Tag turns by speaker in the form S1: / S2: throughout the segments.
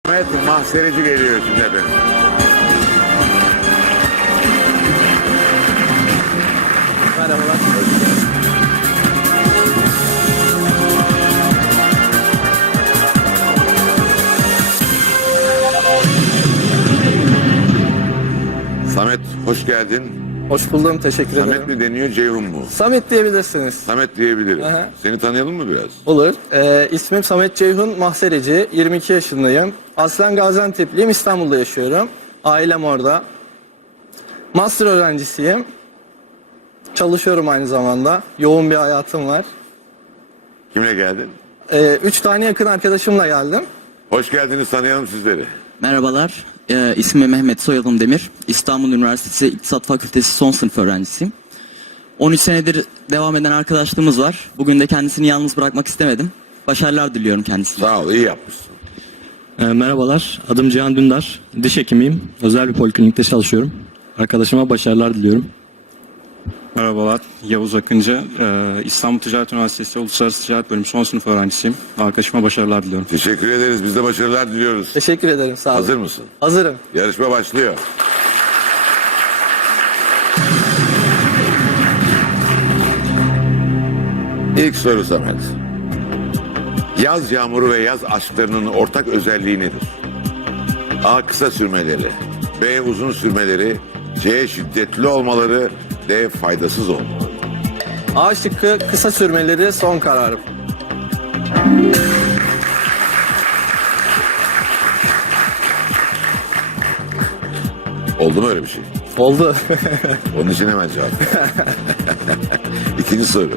S1: Evet, mahsereci geliyor şimdi efendim.
S2: Merhabalar.
S1: Samet, hoş geldin.
S2: Hoş buldum, teşekkür ederim.
S1: Samet mi deniyor, Ceyhun mu?
S2: Samet diyebilirsiniz.
S1: Samet diyebiliriz.
S2: Aha.
S1: Seni tanıyalım mı biraz?
S2: Olur. İsmim Samet Ceyhun Mahsereci, 22 yaşındayım. Aslen Gaziantep'liyim, İstanbul'da yaşıyorum. Ailem orada. Master öğrencisiyim. Çalışıyorum aynı zamanda. Yoğun bir hayatım var.
S1: Kimle geldin?
S2: 3 tane yakın arkadaşımla geldim.
S1: Hoş geldiniz, tanıyalım sizleri.
S3: Merhabalar, ismim Mehmet, soyadım Demir. İstanbul Üniversitesi İktisat Fakültesi son sınıf öğrencisiyim. 13 senedir devam eden arkadaşlığımız var. Bugün de kendisini yalnız bırakmak istemedim. Başarılar diliyorum kendisine.
S1: Sağ ol, iyi yapmışsın.
S4: Merhabalar, adım Cihan Dündar. Diş hekimiyim. Özel bir poliklinikte çalışıyorum. Arkadaşıma başarılar diliyorum.
S5: Merhabalar, Yavuz Akıncı. İstanbul Ticaret Üniversitesi Uluslararası Ticaret Bölümü son sınıf öğrencisiyim. Arkadaşıma başarılar diliyorum.
S1: Teşekkür ederiz, biz de başarılar diliyoruz.
S2: Teşekkür ederim, sağ olun.
S1: Hazır mısın?
S2: Hazırım.
S1: Yarışma başlıyor. İlk soru Samet. Yaz yağmuru ve yaz aşklarının ortak özelliği nedir? A. Kısa sürmeleri. B. Uzun sürmeleri. C. Şiddetli olmaları. D. Faydasız olmaları.
S2: A şıkkı kısa sürmeleri son kararım.
S1: Oldu mu öyle bir şey?
S2: Oldu.
S1: Onun için hemen cevap. İkinci soru.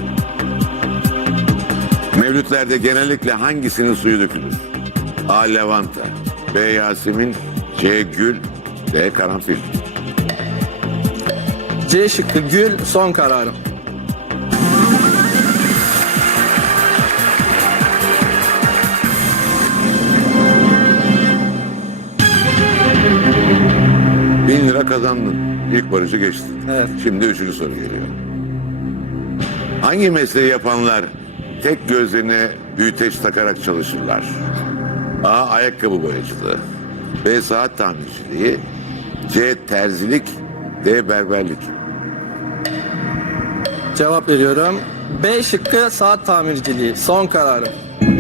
S1: Mevlütlerde genellikle hangisinin suyu dökülür? A. Lavanta. B. Yasemin. C. Gül. D. Karanfil.
S2: C şıkkı gül son kararım.
S1: Bin lira kazandın. İlk barajı geçtin.
S2: Evet.
S1: Şimdi üçüncü soru geliyor. Hangi mesleği yapanlar tek gözlerine büyüteç takarak çalışırlar? A. Ayakkabı boyacılığı. B. Saat tamirciliği. C. Terzilik. D. Berberlik.
S2: Cevap veriyorum. B şıkkı saat tamirciliği son kararım.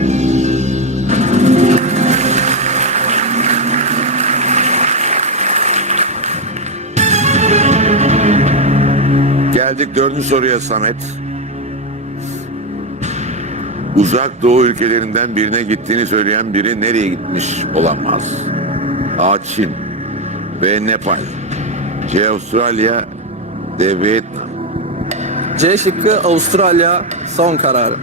S1: Geldik dördüncü soruya Samet. Uzak Doğu ülkelerinden birine gittiğini söyleyen biri nereye gitmiş olamaz? A. Çin. B. Nepal. C. Avustralya. D. Vietnam.
S2: C şıkkı Avustralya son kararım.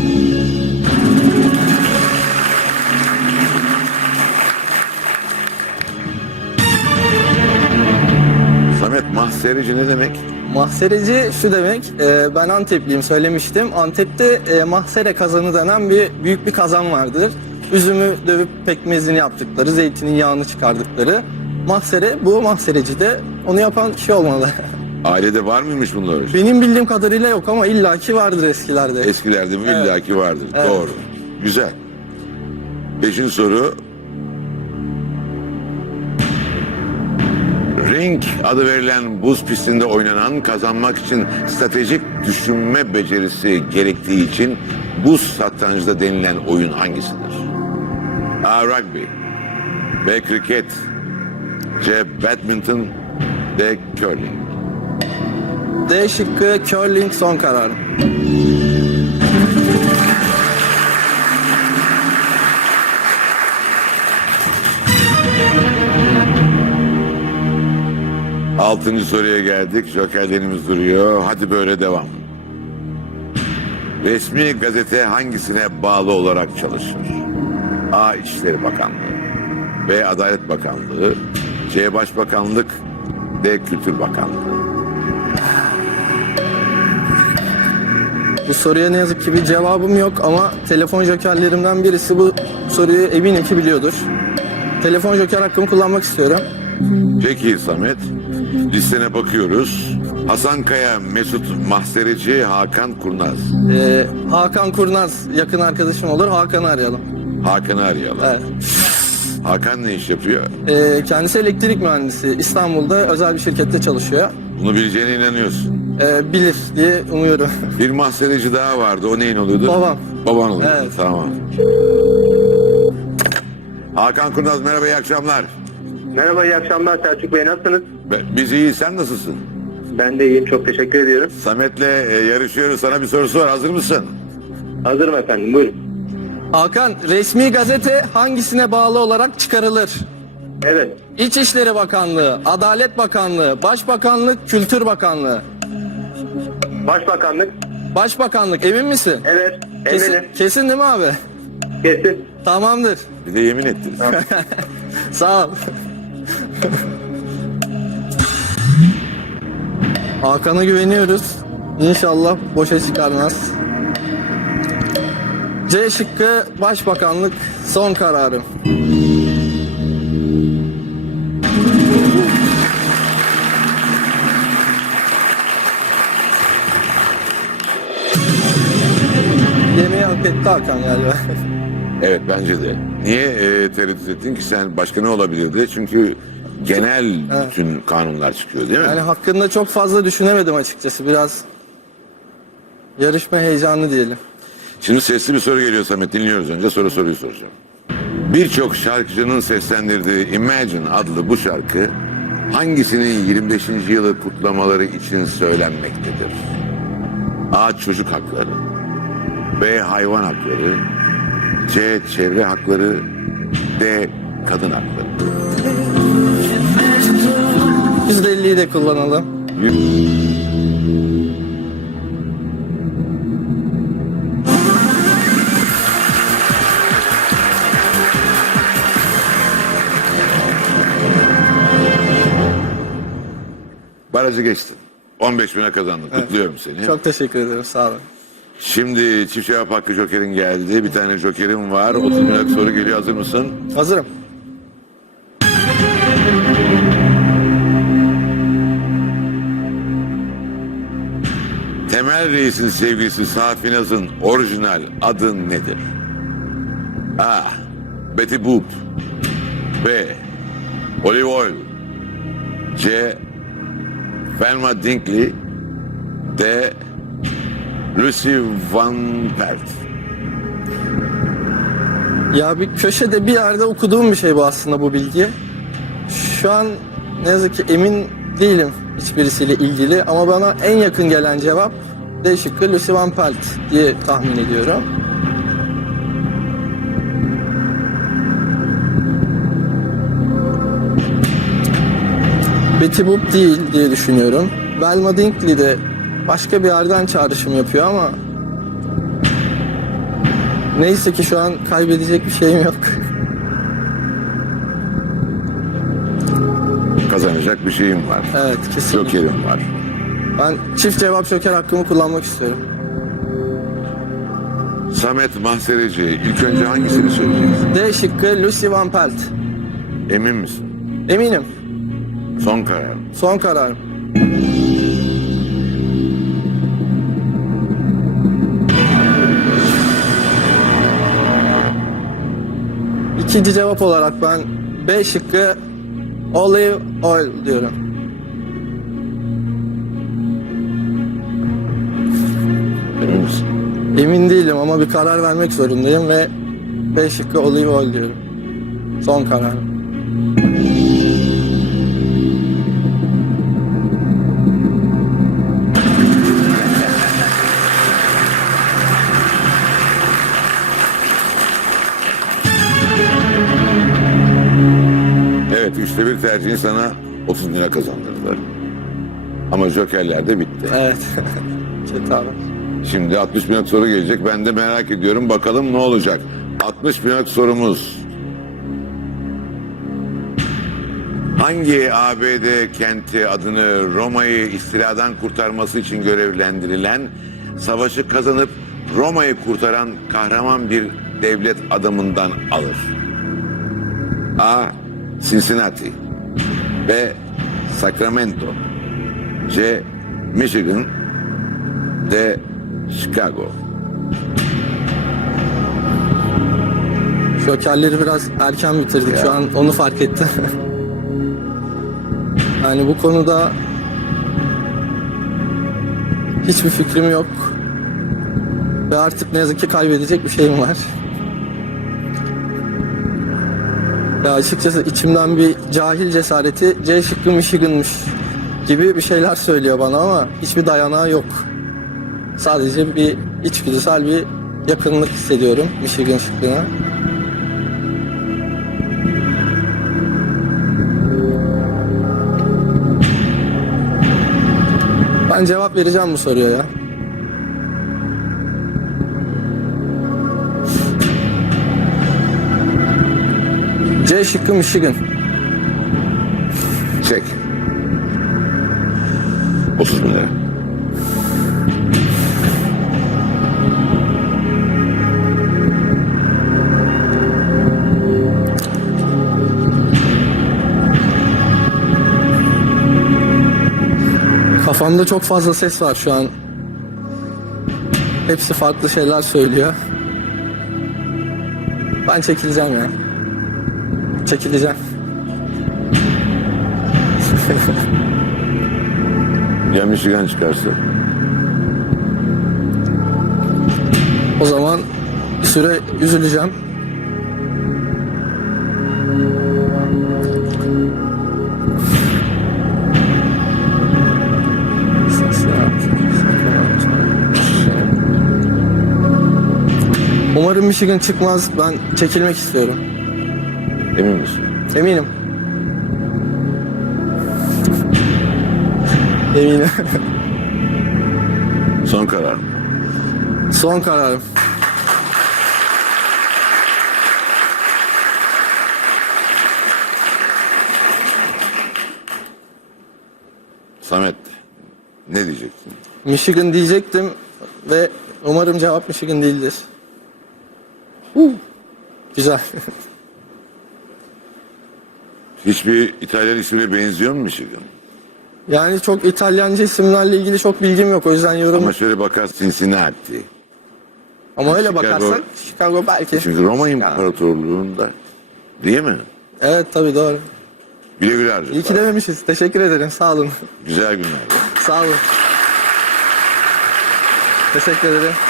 S1: Samet, mahserici ne demek?
S2: Mahsereci şu demek, ben Antepliyim söylemiştim. Antep'te mahsere kazanı denen büyük bir kazan vardır. Üzümü dövüp pekmezini yaptıkları, zeytinin yağını çıkardıkları. Mahsere, bu mahsereci de onu yapan kişi olmalı.
S1: Ailede var mıymış bunlar?
S2: Benim bildiğim kadarıyla yok ama illaki vardır eskilerde.
S1: Eskilerde bu
S2: Evet.
S1: illaki vardır.
S2: Evet.
S1: Doğru. Güzel. Beşinci soru. Ring adı verilen buz pistinde oynanan, kazanmak için stratejik düşünme becerisi gerektiği için buz satrancıda denilen oyun hangisidir? A. Rugby. B. Kriket. C. Badminton. D. Curling.
S2: D şıkkı curling son kararım.
S1: Altıncı soruya geldik. Jokerlerimiz duruyor. Hadi böyle devam. Resmi gazete hangisine bağlı olarak çalışır? A. İçişleri Bakanlığı. B. Adalet Bakanlığı. C. Başbakanlık. D. Kültür Bakanlığı.
S2: Bu soruya ne yazık ki bir cevabım yok ama telefon jokerlerimden birisi bu soruyu eminim ki biliyordur. Telefon joker hakkımı kullanmak istiyorum.
S1: Peki Samet. Listene bakıyoruz. Hasan Kaya, Mesut Mahsereci, Hakan Kurnaz.
S2: Hakan Kurnaz yakın arkadaşım olur. Hakan'ı arayalım.
S1: Hakan'ı arayalım.
S2: Evet.
S1: Hakan ne iş yapıyor?
S2: Kendisi elektrik mühendisi. İstanbul'da özel bir şirkette çalışıyor.
S1: Bunu bileceğine inanıyorsun.
S2: Bilir diye umuyorum.
S1: Bir mahsereci daha vardı. O neyin oluyordu?
S2: Babam.
S1: Baban oluyordu.
S2: Evet.
S1: Tamam. Hakan Kurnaz merhaba, iyi akşamlar.
S6: Merhaba, iyi akşamlar Selçuk Bey, nasılsınız?
S1: Biz iyiyiz, sen nasılsın?
S6: Ben de iyiyim, çok teşekkür ediyorum.
S1: Samet'le yarışıyoruz. Sana bir sorusu var. Hazır mısın?
S6: Hazırım efendim, buyurun.
S2: Hakan, resmi gazete hangisine bağlı olarak çıkarılır?
S6: Evet,
S2: İçişleri Bakanlığı, Adalet Bakanlığı, Başbakanlık, Kültür Bakanlığı.
S6: Başbakanlık.
S2: Başbakanlık, emin misin?
S6: Evet,
S2: Kesin,
S6: eminim.
S2: kesin değil mi abi?
S6: Kesin.
S2: Tamamdır.
S1: Bir de yemin ettiniz.
S2: Sağ ol. Hakan'a güveniyoruz. İnşallah boşa çıkarmaz. C şıkkı Başbakanlık son kararım. Yemeği hak etti Hakan galiba.
S1: Evet, bence de. Niye tereddüt ettin ki sen? Başka ne olabilirdi? Çünkü genel bütün kanunlar çıkıyor değil mi?
S2: Yani hakkında çok fazla düşünemedim açıkçası. Biraz yarışma heyecanlı diyelim.
S1: Şimdi sesli bir soru geliyor Samet. Dinliyoruz önce, sonra soruyu soracağım. Birçok şarkıcının seslendirdiği Imagine adlı bu şarkı hangisinin 25. yılı kutlamaları için söylenmektedir? A. Çocuk hakları, B. Hayvan hakları, C. Çevre hakları, D. Kadın hakları.
S2: %50'yi de kullanalım.
S1: Barajı geçtin. 15.000'e kazandın. Kutluyorum seni.
S2: Çok teşekkür ederim. Sağ olun.
S1: Şimdi çift cevap hakkı jokerin geldi. Bir tane jokerim var. 30.000'e soru geliyor. Hazır mısın?
S2: Hazırım.
S1: Temel Reis'in sevgilisi Safinaz'ın orijinal adı nedir? A. Betty Boop, B. Olive Oil, C. Velma Dinkley, D. Lucy Van Pelt.
S2: Ya bir köşede bir yerde okuduğum bir şey bu aslında, bu bilgi. Şu an ne yazık ki emin değilim hiçbirisiyle ilgili ama bana en yakın gelen cevap D şıkkı Lucy Van Pelt diye tahmin ediyorum. Betty Boop değil diye düşünüyorum. Velma Dinkley de başka bir yerden çağrışım yapıyor ama neyse ki şu an kaybedecek bir şeyim yok.
S1: Kazanacak bir şeyim var.
S2: Evet, kesinlikle.
S1: Jokerim var.
S2: Ben çift cevap joker hakkımı kullanmak istiyorum.
S1: Samet Mahsereci ilk önce hangisini söyleyeceksin?
S2: D şıkkı Lucy Van Pelt.
S1: Emin misin?
S2: Eminim.
S1: Son karar.
S2: Son kararım. İkinci cevap olarak ben B şıkkı Olive Oil diyorum.
S1: Emin misin?
S2: Emin değilim ama bir karar vermek zorundayım ve B şıkkı Olive Oil diyorum. Son kararım.
S1: Evet, 3'te 1 tercihi sana 30 lira kazandırdılar. Ama jokerler de bitti.
S2: Evet. Kötü abi.
S1: Şimdi 60 bin soru gelecek. Ben de merak ediyorum. Bakalım ne olacak? 60 bin sorumuz. Hangi ABD kenti adını Roma'yı istiladan kurtarması için görevlendirilen, savaşı kazanıp Roma'yı kurtaran kahraman bir devlet adamından alır? A. Cincinnati, B. Sacramento, C. Michigan, D. Chicago.
S2: Jokerleri biraz erken bitirdik.
S1: Ya.
S2: Şu an onu fark ettim. Yani bu konuda hiçbir fikrim yok. Ve artık ne yazık ki kaybedecek bir şeyim var. Ya açıkçası içimden bir cahil cesareti C şıkkı Michigan'mış gibi bir şeyler söylüyor bana ama hiçbir dayanağı yok. Sadece bir içgüdüsel bir yakınlık hissediyorum Michigan şıkkına. Ben cevap vereceğim bu soruya ya. C şıkkı Michigan.
S1: Çek. 30 bin lira.
S2: Kafamda çok fazla ses var şu an. Hepsi farklı şeyler söylüyor. Ben çekileceğim ya. Çekileceğim.
S1: Ya Michigan çıkarsa?
S2: O zaman bir süre üzüleceğim. Umarım Michigan çıkmaz. Ben çekilmek istiyorum.
S1: Emin misin?
S2: Eminim. Eminim.
S1: Son karar mı?
S2: Son kararım.
S1: Samet, ne diyecektin?
S2: Michigan diyecektim ve umarım cevap Michigan değildir. Güzel.
S1: Hiçbir İtalyan ismine benziyor mu Michigan?
S2: Yani çok İtalyanca isimlerle ilgili çok bilgim yok. O yüzden yorum...
S1: Ama şöyle bakar Cincinnati.
S2: Ama öyle
S1: Chicago-
S2: bakarsan Chicago belki.
S1: Çünkü Roma İmparatorluğu'nda. Değil mi?
S2: Evet tabii doğru.
S1: Güle güle harca.
S2: İyi ki dememişiz. Teşekkür ederim. Sağ olun.
S1: Güzel günler.
S2: Sağ olun. Teşekkür ederim.